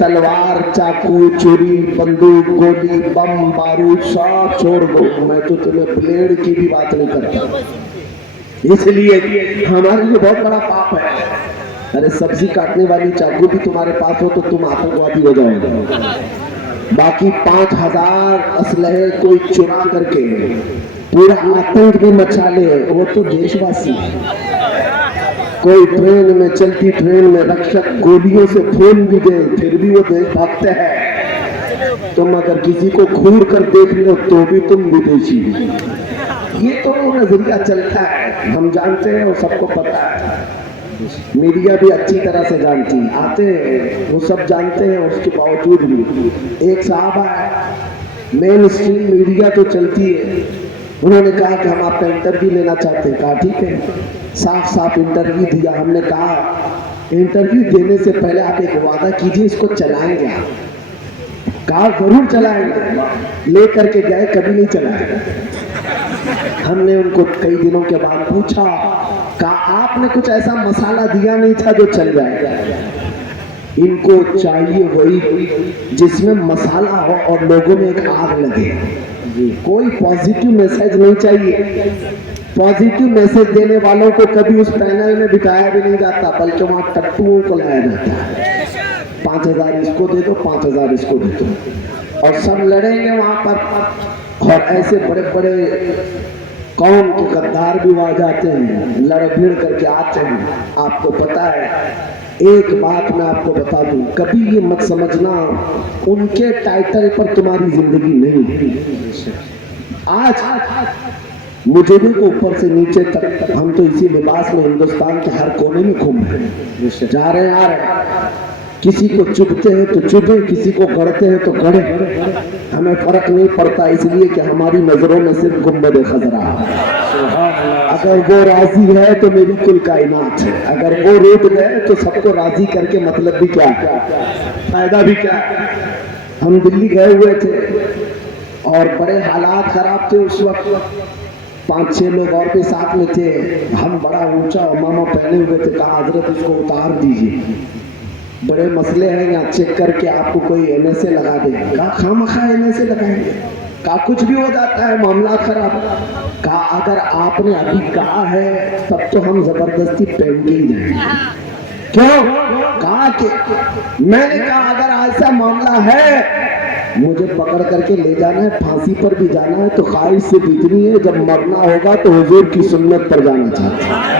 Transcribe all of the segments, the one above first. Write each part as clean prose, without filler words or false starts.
तलवार, चाकू, छुरी, बंदूक, गोली, बम, बारूद सब छोड़ दो, मैं तो तुम्हें ब्लेड की भी बात नहीं करता, इसलिए हमारे लिए बहुत बड़ा पाप है। अरे सब्जी काटने वाली चाकू भी तुम्हारे पास हो तो तुम आतंकवादी हो जाओगे। बाकी 5000 असलहे कोई चुरा करके पूरा आतंक भी मचा ले, वो तो देशवासी। कोई ट्रेन में, चलती ट्रेन में रक्षक गोलियों से खून भी दे फिर भी वो देशभक्त है। तुम अगर किसी को घूर कर देख लो तो भी तुम विदेशी। ये तो नजरिया चलता है, हम जानते हैं और सबको पता है, मीडिया भी अच्छी तरह से जानती है, आते हैं वो सब जानते हैं, उसके बावजूद भी एक साहब है, मेन स्ट्रीम मीडिया तो चलती है, उन्होंने कहा कि हम आपका इंटरव्यू लेना चाहते हैं। कहा ठीक है, साफ साफ इंटरव्यू दिया। हमने कहा इंटरव्यू देने से पहले आप एक वादा कीजिए, इसको चलाएंगे आप। कहा जरूर चलाएंगे, ले करके गए, कभी नहीं चलाए। हमने उनको कई दिनों के बाद पूछा, कहा आपने कुछ ऐसा मसाला दिया नहीं था जो चल जाएगा। इनको चाहिए वही जिसमें मसाला हो और लोगों में एक आग लगे। कोई पॉजिटिव मैसेज नहीं चाहिए। पॉजिटिव मैसेज देने वालों को कभी उस पैनल में बिठाया भी नहीं जाता, बल्कि वहां टट्टुओं को लाया जाता है। 5000 इसको दे दो, 5000 इसको दे दो, और सब लड़ेंगे वहां पर। और ऐसे बड़े बड़े कौम के गद्दार भी वहां जाते हैं, लड़ भिड़ करके आते हैं। आपको पता है, एक बात मैं आपको बता दूं, कभी ये मत समझना उनके टाइटल पर तुम्हारी जिंदगी नहीं है। आज मुझे भी ऊपर से नीचे तक हम तो इसी लिबास में हिंदुस्तान के हर कोने में घूम रहे हैं, जा रहे हैं आ रहे हैं। किसी को चुभते हैं तो चुभे, किसी को गढ़ते हैं तो गढ़े, हमें फर्क नहीं पड़ता, इसलिए कि हमारी नजरों में सिर्फ गुंबद खजरा। अगर वो राजी है तो मेरी कुल कायनात है, अगर वो रूठ गए तो सबको राजी करके मतलब भी क्या, फायदा भी क्या। हम दिल्ली गए हुए थे और बड़े हालात खराब थे उस वक्त, 5-6 लोग और भी साथ में थे। हम बड़ा ऊंचा मामा पहने हुए थे, कहा हजरत इसको उतार दीजिए, बड़े मसले हैं यहाँ, चेक करके आपको कोई NSA लगा देगा। कहा खामखा NSA लगाएंगे, कहा कुछ भी हो जाता है, मामला खराब। कहा अगर आपने अभी कहा है तब तो हम जबरदस्ती पहन के ही जाएंगे। क्यों? कहा कि मैंने कहा अगर ऐसा मामला है, मुझे पकड़ करके ले जाना है, फांसी पर भी जाना है, तो ख्वाहिश से इतनी है जब मरना होगा तो हुजूर की सुन्नत पर जाना चाहता है।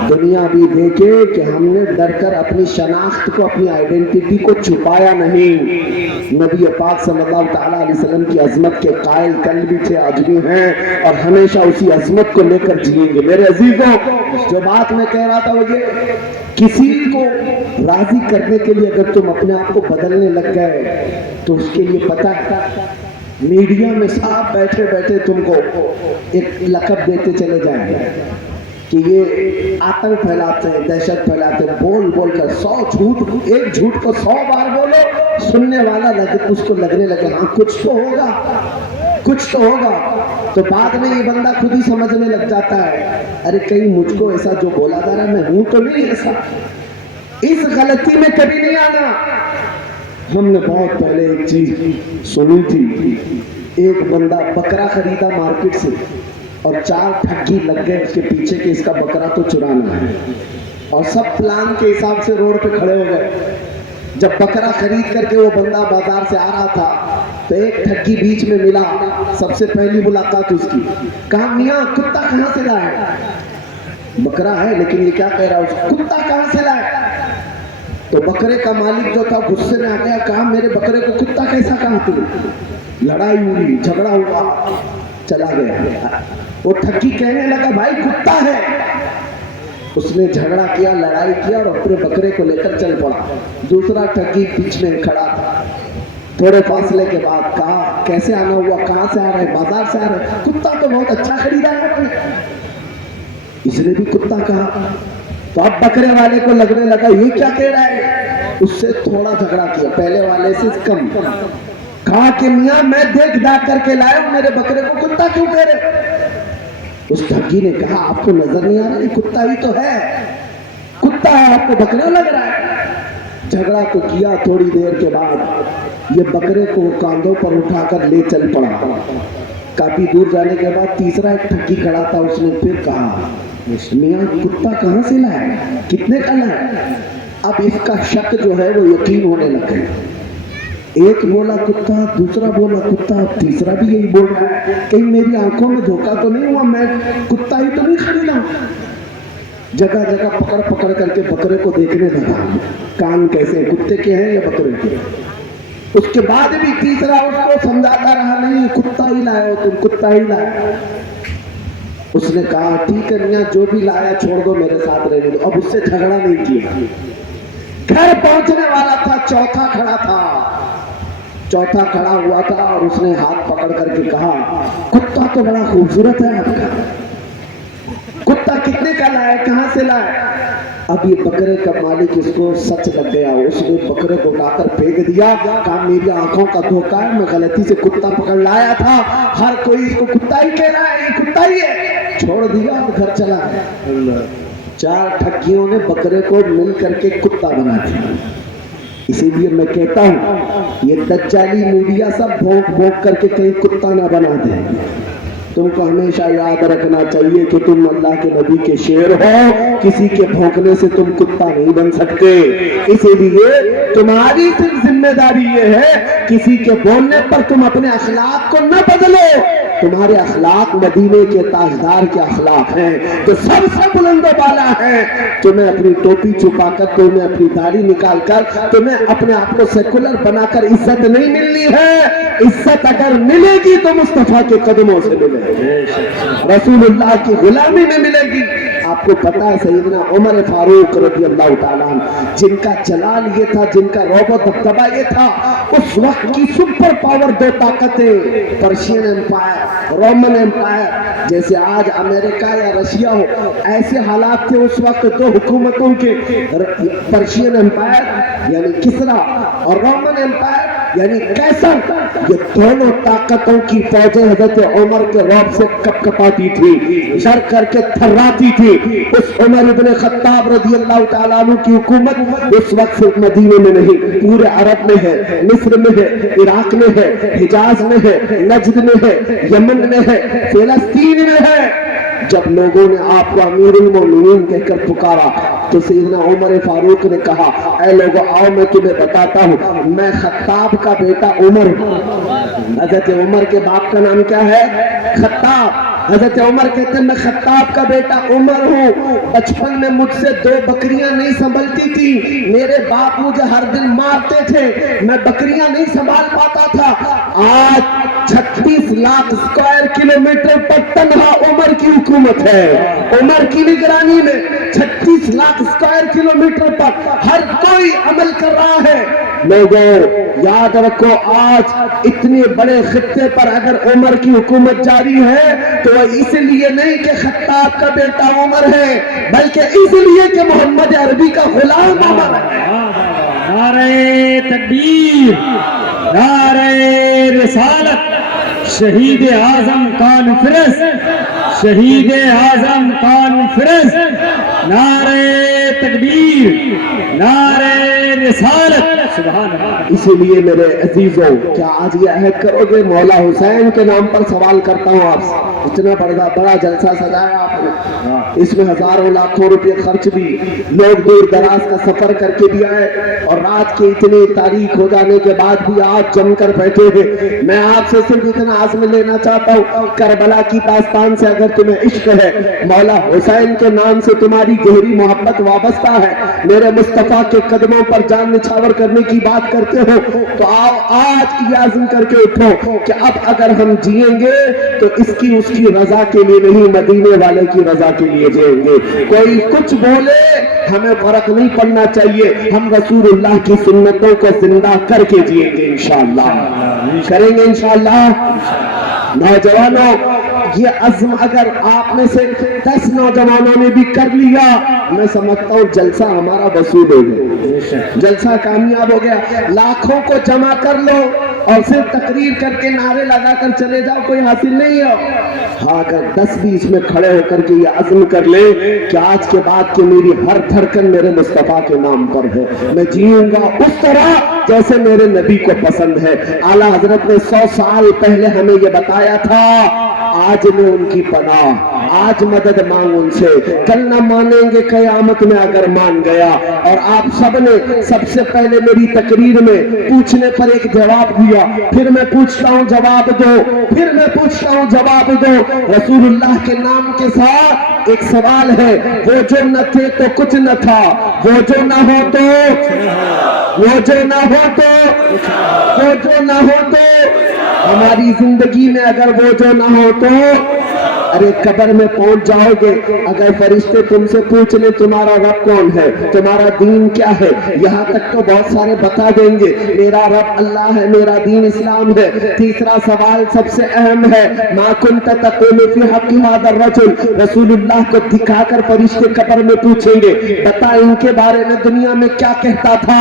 दुनिया भी देखे कि हमने डरकर अपनी शनाख्त को, अपनी आइडेंटिटी को छुपाया नहीं। नबी पाक सल्लल्लाहु अलैहि वसल्लम की अजमत के कायल कल भी थे, आज भी हैं, और हमेशा उसी अजमत को लेकर जिएंगे। मेरे अजीजों, जो बात मैं कह रहा था वो ये, किसी को राजी करने के लिए अगर तुम अपने आप को बदलने लग गए तो उसके लिए पता है, मीडिया में साफ बैठे बैठे तुमको एक लक़ब देते चले जाएंगे कि ये आतंक फैलाते हैं, दहशत फैलाते हैं, बोल बोल कर 100 झूठ, एक झूठ को 100 बार बोलो, सुनने वाला उसको लगने लगे हाँ कुछ तो होगा, कुछ तो होगा। तो बाद में ये बंदा खुद ही समझने लग जाता है, अरे कहीं मुझको ऐसा जो बोला जा रहा है मैं हूं तो नहीं ऐसा। इस गलती में कभी नहीं आना। हमने बहुत पहले एक चीज सुनी थी, एक बंदा बकरा खरीदा मार्केट से और 4 ठगी लग गए उसके पीछे कि इसका बकरा तो चुराना है, और सब प्लान के हिसाब से रोड पे खड़े हो गए। जब बकरा खरीद करके वो बंदा बाजार से आ रहा था तो एक ठगी बीच में मिला, सबसे पहली मुलाकात उसकी। कहा मियां कुत्ता कहाँ से लाए? बकरा है लेकिन ये क्या कह रहा है, कुत्ता कहाँ से लाए? तो बकरे का मालिक जो था गुस्से में आ गया, कहा मेरे बकरे को कुत्ता कैसा कहा तुम? लड़ाई हुई, झगड़ा हुआ, चला गया। वो ठगी कहने लगा भाई कुत्ता है। उसने झगड़ा किया, लड़ाई किया और अपने बकरे को लेकर चल पड़ा। दूसरा ठगी बीच में खड़ा था। थोड़े फासले के बाद कहा कैसे आना हुआ, कहाँ से आ रहे? बाजार से आ रहे। कुत्ता तो बहुत अच्छा खरीदा है आपने। इसने भी कुत्ता कहा। तो अब बकरे वाले को लगने लगा ये क्या कह रहा है, उससे थोड़ा झगड़ा किया, पहले वाले से कम। कहा कि मियां मैं देख दाख करके लाया हूं, मेरे बकरे को कुत्ता क्यों कह रहे? उस ठगी ने कहा आपको नजर नहीं आ रहा, ये कुत्ता ही तो है, कुत्ता है, आपको बकरा लग रहा है। झगड़ा तो किया, थोड़ी देर के बाद ये बकरे को कांधों पर उठाकर ले चल पड़ा। काफी दूर जाने के बाद तीसरा एक ठगी खड़ा था, उसने फिर कहा, मियाँ कुत्ता कहाँ से लाया, कितने का लाया? अब इसका शक जो है वो यकीन होने लग गया। एक बोला कुत्ता, दूसरा बोला कुत्ता, तीसरा भी यही बोल रहा है, कहीं मेरी आंखों में धोखा तो नहीं हुआ, मैं कुत्ता ही तो नहीं खरीदा। जगह जगह पकड़ पकड़ करके बकरे को देखने लगा, कान कैसे, कुत्ते के हैं या बकरे के। उसके बाद भी तीसरा उसको समझाता रहा, नहीं कुत्ता ही लाए हो तुम, कुत्ता ही लाए। उसने कहा ठीक है मियां, जो भी लाया छोड़ दो, मेरे साथ रहने दो। अब उससे झगड़ा नहीं किया। घर पहुंचने वाला था, चौथा खड़ा था, चौथा खड़ा हुआ था और उसने हाथ पकड़ करके कहा, कुत्ता तो बड़ा खूबसूरत है आपका, कुत्ता कितने का लाया, कहां से लाया? अब ये बकरे का मालिक इसको सच लग गया, उसने बकरे को उठाकर फेंक दिया, कहा मेरी आंखों का धोखा है, मैं गलती से कुत्ता पकड़ लाया था, हर कोई इसको कुत्ता ही कह रहा है, ये कुत्ता ही है। छोड़ दिया और घर चला गया। चार ठगियों ने बकरे को मिल करके कुत्ता बना दिया। इसीलिए मैं कहता हूं ये दज्जाली मीडिया सब भौंक भौंक करके कहीं कुत्ता ना बना दे। तुमको हमेशा याद रखना चाहिए कि तुम अल्लाह के नबी के शेर हो, किसी के भौंकने से तुम कुत्ता नहीं बन सकते। इसीलिए तुम्हारी सिर्फ जिम्मेदारी ये है, किसी के बोलने पर तुम अपने अखलाक को न बदलो। तुम्हारे अखलाक मदीने के ताजदार के अखलाक हैं, तो सबसे बुलंदो बाला है। तुम्हें अपनी टोपी छुपाकर, तुम्हें अपनी दाढ़ी निकालकर, तुम्हें अपने आप को सेकुलर बनाकर इज्जत नहीं मिलनी है। इज्जत अगर मिलेगी तो मुस्तफा के कदमों से मिलेगी, रसूलुल्लाह की गुलामी में मिलेगी। आपको पता है सैयदना उमर फारूक रज़ी अल्लाह ताला अन्हु, जिनका जलाल ये था, जिनका रौब दबदबा ये था, उस वक्त की सुपर पावर दो ताकतें, पर्शियन एम्पायर, रोमन एम्पायर, जैसे आज अमेरिका या रशिया हो, ऐसे हालात थे उस वक्त दो हुकूमतों के, पर्शियन एम्पायर यानी किसरा और रोमन एम्पायर यानी कैसर। ये दोनों ताकतों की फौजें हजरत उमर के रौब से कपकपाती थी, डर करके थर्राती थी। उस उमर इब्ने खत्ताब रज़ी अल्लाह ताला अन्हु की हुकूमत उस वक्त सिर्फ मदीने में नहीं, पूरे अरब में है, मिस्र में है, इराक में है, हिजाज में है, नजद में है, यमन में है, फिलिस्तीन में है। जब लोगों ने आपको अमीरुल मोमिनीन कहकर पुकारा तो सैयदना उमर फारूक ने कहा, ऐ लोगों आओ मैं तुम्हें बताता हूँ, मैं खत्ताब का बेटा उमर हूँ। हजरत उमर के बाप का नाम क्या है? खत्ताब। हजरत उमर कहते हैं मैं खत्ताब का बेटा उमर हूँ। बचपन में मुझसे दो बकरियां नहीं संभलती थी, मेरे बाप मुझे हर दिन मारते थे, मैं बकरियां नहीं संभाल पाता था। आज 36 लाख स्क्वायर किलोमीटर पर तनहा उमर की हुकूमत है। उमर की निगरानी में 36 लाख स्क्वायर किलोमीटर पर हर कोई अमल कर रहा है। लोगों याद रखो, आज इतने बड़े खित्ते पर अगर उमर की हुकूमत जारी है तो इसलिए नहीं कि खत्ताब का बेटा उमर है, बल्कि इसलिए कि मोहम्मद अरबी का गुलाम उमर है। नारे तकबीर, नारे रिसालत, शहीद आजम कॉन्फ्रेंस, शहीद आजम कॉन्फ्रेंस, नारे तकबीर, नारे रिसालत। इसीलिए मेरे अजीजों, क्या आज ये अहद करोगे, मौला हुसैन के नाम पर सवाल करता हूँ आपसे, इतना बड़ा जलसा सजाया आपने, इसमें हजारों लाखों रुपए खर्च भी, लोग दूर दराज का सफर करके भी आए और रात की इतनी तारीख हो जाने के बाद भी आज जमकर बैठे हैं। मैं आपसे सिर्फ इतना आज़म लेना चाहता हूँ, करबला की दास्तान से अगर तुम्हें इश्क है, मौला हुसैन के नाम से तुम्हारी गहरी मोहब्बत वाबस्ता है, मेरे मुस्तफा के कदमों पर जान निछावर करने की बात करते हो, तो आओ आज ये आज़म करके उठो कि अब अगर हम जिएंगे तो इसकी उसकी रजा के लिए नहीं, मदीने वाले की रजा के लिए जिएंगे। कोई कुछ बोले हमें फर्क नहीं पड़ना चाहिए, हम रसूलुल्लाह की सुन्नतों को जिंदा करके जिएंगे इंशाअल्लाह, करेंगे इंशाअल्लाह। नौजवानों, ये अज़्म अगर आप में से 10 नौजवानों ने भी कर लिया, मैं समझता हूँ जलसा हमारा वसूल हो गया, जलसा कामयाब हो गया। लाखों को जमा कर लो और सिर्फ तकरीर करके नारे लगा कर चले जाओ, कोई हासिल नहीं है। हाँ, अगर 10-20 में खड़े होकर के ये अज़्म कर ले कि आज के बाद की मेरी हर धड़कन मेरे मुस्तफा के नाम पर है, मैं जीऊंगा उस तरह जैसे मेरे नबी को पसंद है। आला हजरत ने 100 साल पहले हमें ये बताया था, आज मैं उनकी पनाह, आज मदद मांग उनसे, कल न मानेंगे कयामत में अगर मान गया। और आप सब ने सबसे पहले मेरी तकरीर में पूछने पर एक जवाब दिया, फिर मैं पूछता हूँ जवाब दो, फिर मैं पूछता हूँ जवाब दो। रसूलुल्लाह के नाम के साथ एक सवाल है, वो जो न थे तो कुछ न था, वो जो न हो तो, वो जो न हो तो, वो जो न हो तो, हमारी जिंदगी में अगर वो जो न हो तो, अरे कब्र में पहुंच जाओगे, अगर फरिश्ते तुमसे पूछ ले तुम्हारा रब कौन है, तुम्हारा दीन क्या है, यहाँ तक तो बहुत सारे बता देंगे, मेरा रब अल्लाह है, मेरा दीन इस्लाम है। तीसरा सवाल सबसे अहम है, मा कुन्त तक़ूलु फी हक़्क़ि हाज़ा रजुल, रसूलुल्लाह को दिखाकर फरिश्ते कब्र में पूछेंगे, बता इनके बारे में दुनिया में क्या कहता था।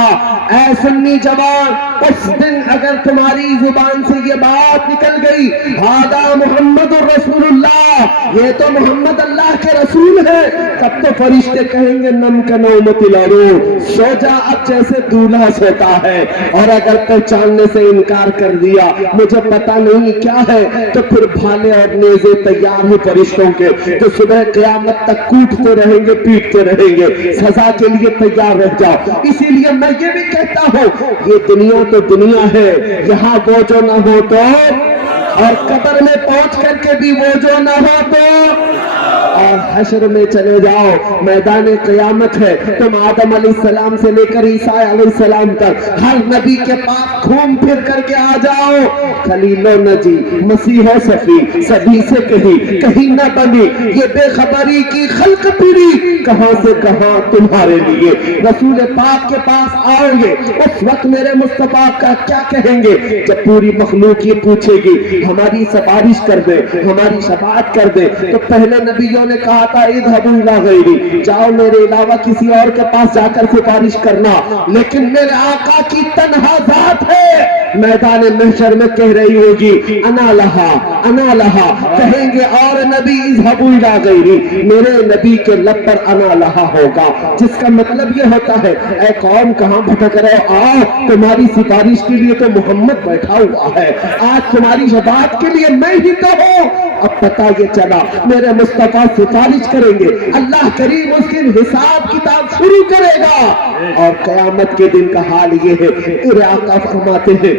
ऐ सुन्नी जवान, उस दिन अगर तुम्हारी जुबान से ये बात निकल गई, हादा मुहम्मदुर रसूलुल्लाह, ये तो मोहम्मद अल्लाह के रसूल है, तब तो फरिश्ते कहेंगे नम का नौमतिल अरूर, सो जा अब जैसे दूल्हा सोता है। और अगर पहचानने से इनकार कर दिया, मुझे पता नहीं क्या है, तो फिर भाले और नेज़े तैयार हैं फरिश्तों के, जो सुबह क़यामत तक कूटते रहेंगे, पीटते रहेंगे, सजा के लिए तैयार रह जाओ। इसीलिए मैं ये भी कहता हूँ, ये दुनिया तो दुनिया है, यहाँ वो जो न हो तो, और कब्र में पहुंच करके भी वो जो न हो तो, और हश्र में चले जाओ, मैदान क़यामत है, तुम आदम अलैहिस्सलाम से लेकर ईसा अलैहिस्सलाम तक हर नबी के पास घूम फिर करके आ जाओ। खलीलो नजी मसीहो सफी सभी से कहीं न बनी, ये बेखबरी की खल्क पीरी, कहां से कहां तुम्हारे लिए। रसूल पाक के पास आओगे, उस वक्त मेरे मुस्तफा का क्या कहेंगे, जब पूरी मखलूक ये पूछेगी हमारी सिफारिश कर दे, हमारी शफाअत कर दे, तो पहले नबियों ने कहा था इज़हबू इला गैरी, जाओ मेरे अलावा किसी और के पास जाकर सिफारिश करना। लेकिन मेरे आका की तन्हा जात है, मैदान महशर में कह रही होगी अना लहा, अना लहा, कहेंगे और नबी इज़हबू इला गैरी, मेरे नबी के लब पर अना लहा होगा, जिसका मतलब ये होता है ऐ कौम कहां भटक रहे हो, आओ तुम्हारी सिफारिश के लिए तो मोहम्मद बैठा हुआ है, आज तुम्हारी शफाअत के लिए मैं ही तो हूं। अब पता ये चला मेरे मुस्तफा सिफारिश करेंगे, अल्लाह करीम उस दिन हिसाब किताब शुरू करेगा। और कयामत के दिन का हाल ये है, मेरे आका फरमाते हैं,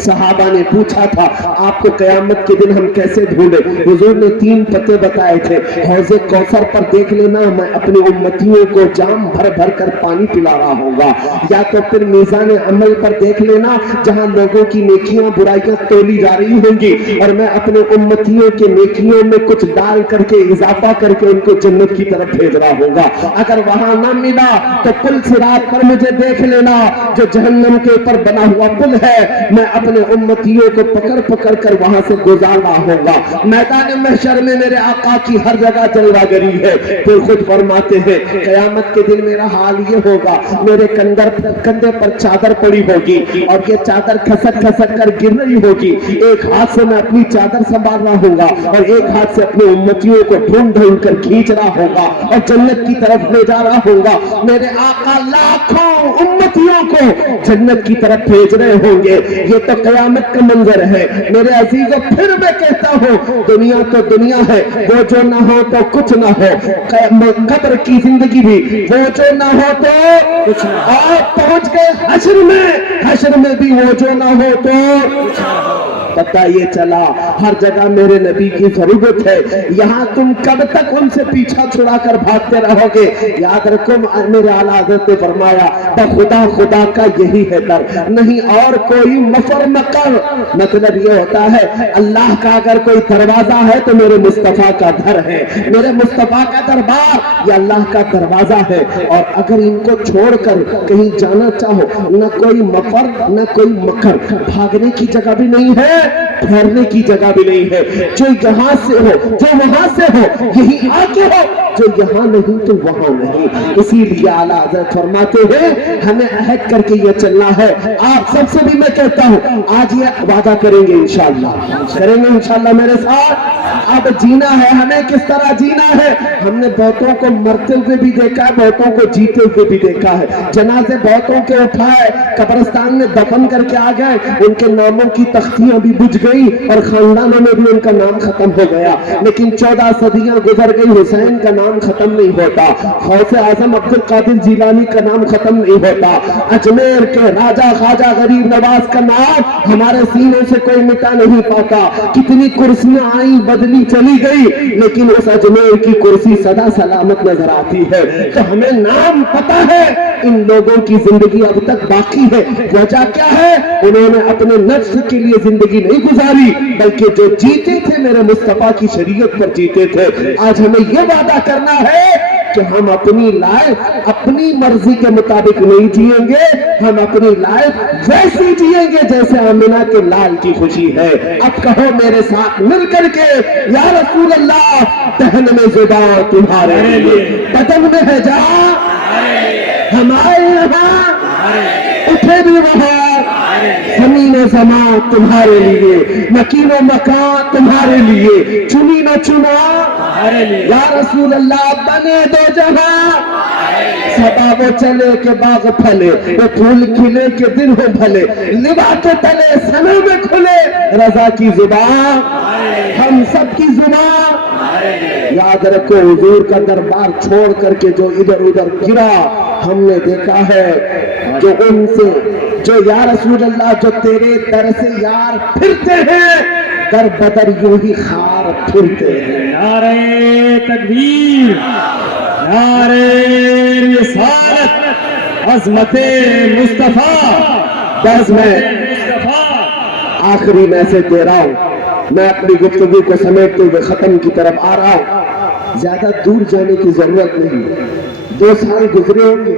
सहाबा ने पूछा था आपको कयामत के दिन हम कैसे ढूंढे, हुजूर ने 3 पते बताए थे। हौज़े कौसर पर देख लेना, मैं अपनी उम्मतियों को जाम भर भर कर पानी पिला रहा होगा, या तो फिर मीज़ान अमल पर देख लेना, जहां लोगों की नेकियां बुराइयां तोली जा रही होंगी, और मैं अपने उम्मतियों के नेकियों में कुछ डाल करके इजाफा करके उनको जन्नत की तरफ भेज रहा होगा। अगर वहां ना मिला तो पुल सिरात पर मुझे देख लेना, जो जहन्नम के ऊपर बना हुआ पुल है, मैं अपने उम्मतियों को पकड़ पकड़ कर वहां से गुजार रहा होगा। मैदान महशर में मेरे आका की हर जगह जलवागरी है। फिर खुद फरमाते हैं कयामत के दिन मेरा हाल ये होगा, मेरे कंधे पर चादर पड़ी होगी, और ये चादर खसक खसक कर गिर रही होगी, एक हाथ से मैं अपनी चादर संभाल रहा होगा, और एक हाथ से अपने उम्मतियों को ढूंढ ढूंढ कर खींच रहा होगा, और जन्नत की तरफ ले जा रहा होगा। मेरे आका लाखों उम्मतियों को जन्नत की तरफ भेज रहे होंगे। ये तो कयामत का मंजर है मेरे अजीजों। फिर मैं कहता हूँ दुनिया तो दुनिया है, वो जो ना हो तो कुछ ना हो, कब्र की जिंदगी भी वो जो ना हो तो कुछ ना। आप पहुंच गए हश्र में, हश्र में भी वो जो ना हो तो पता ये चला हर जगह मेरे नबी की जरूरत है। यहाँ तुम कब तक उनसे पीछा छुड़ा कर भागते रहोगे। याद रखो मेरे आला हज़रत ने फरमाया खुदा खुदा का यही है दर, नहीं और कोई मफर मकर। मतलब ये होता है अल्लाह का अगर कोई दरवाजा है तो मेरे मुस्तफा का दर है, मेरे मुस्तफा का दरबार ये अल्लाह का दरवाजा है। और अगर इनको छोड़कर कहीं जाना चाहो, न कोई मफर न कोई मकर, भागने की जगह भी नहीं है, ठहरने की जगह भी नहीं है। जो यहाँ से हो, जो वहां से हो, यही आके हो, जो यहाँ नहीं तो वहाँ नहीं। इसीलिए आला हज़रत फरमाते हैं हमें अहद करके ये चलना है। आप सबसे भी मैं कहता हूँ आज ये वादा करेंगे इंशाअल्लाह, करेंगे इंशाअल्लाह मेरे साथ। अब जीना है, हमें किस तरह जीना है? हमने बहुतों को मरते हुए भी देखा है, बहुतों को जीते हुए भी देखा है। जनाजे बहुतों के उठाए, कब्रिस्तान में दफन करके आ गए, उनके नामों की तख्तियां भी बुझ गई और खानदानों में भी उनका नाम खत्म हो गया। लेकिन 14 सदियां गुजर गई, हुसैन का नाम खत्म नहीं होता, गौसे आजम अब्दुल कादिर जिलानी का नाम खत्म नहीं होता, अजमेर के राजा ख्वाजा गरीब नवाज का नाम हमारे सीनों से कोई मिटा नहीं पाता। कितनी कुर्सियां आई बदली चली गई, लेकिन उस अजमेर की कुर्सी सदा सलामत नजर आती है। तो हमें नाम पता है, इन लोगों की जिंदगी अब तक बाकी है। वजह क्या है? उन्होंने अपने नफ्स के लिए जिंदगी नहीं गुजारी, बल्कि जो जीते थे मेरे मुस्तफा की शरीयत पर जीते थे। आज हमें यह वादा करना है कि हम अपनी लाइफ अपनी मर्जी के मुताबिक नहीं जिएंगे, हम अपनी लाइफ वैसी जिएंगे जैसे आमिना के लाल की खुशी है। अब कहो मेरे साथ मिल करके, या रसूल अल्लाह, दहन में जुबान तुम्हारे लिए, बदन में है जा हमारे यहाँ, उठे भी वहाँ, जमीन जमा तुम्हारे लिए, मकीन व मकान तुम्हारे लिए, चुनी न चुना या रसूल अल्लाह, बने दो जहां, सदा वो चले के बाग फले, वो फूल खिले के दिन हो भले, लिबा के तले समय में खुले, रजा की जुबान हम सब की जुबान। याद रखो हुजूर का दरबार छोड़ करके जो इधर उधर गिरा, हमने देखा है जो उनसे जो या रसूल अल्लाह जो तेरे दर से यार फिरते हैं, दर बदर यूं ही खार फिरते हैं। नारे तकबीर, नारे रिसालत, अज़मते मुस्तफा। बस मैं आखिरी मैसेज दे रहा हूँ, मैं अपनी गुफ्तगू को समेटते हुए खत्म की तरफ आ रहा हूँ। ज्यादा दूर जाने की जरूरत नहीं, 2 साल गुजरे होंगे।